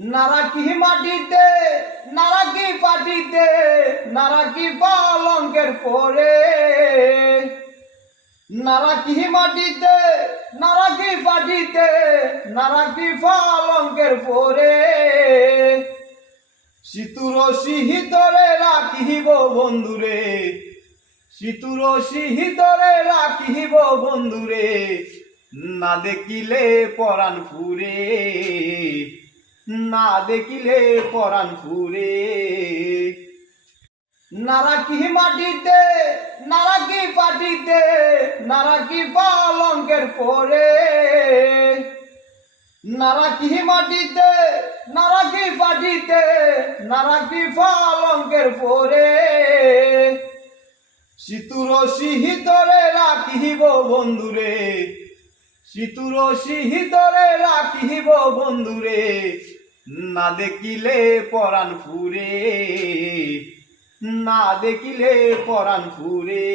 নারাকি মাটিতে নারাকি পাটিতে নারাকি পালঙ্কের পরে নারাকি মাটিতে নারাকি পাটিতে নারাকি পালঙ্কের পরে শীতুরসি হিতরে রাখিব বন্ধুরে শীতুরসি হিতরে রাখিব বন্ধুরে না দেখিলে পরাণ ফুরে না দেখিলে পরাণ ফুরে নারাকি মাটিতে নারাকি পাটিতে নারাকি পালঙ্কের পরে নারাকি মাটিতে নারাকি পাটিতে নারাকি পালঙ্কের পরে শীতুরসি হিতরে রাখিব বন্ধুরে শীতুরসি হিতরে রাখিব বন্ধুরে না দেখিলে পরাণ ফুরে না দেখিলে পরাণ ফুরে।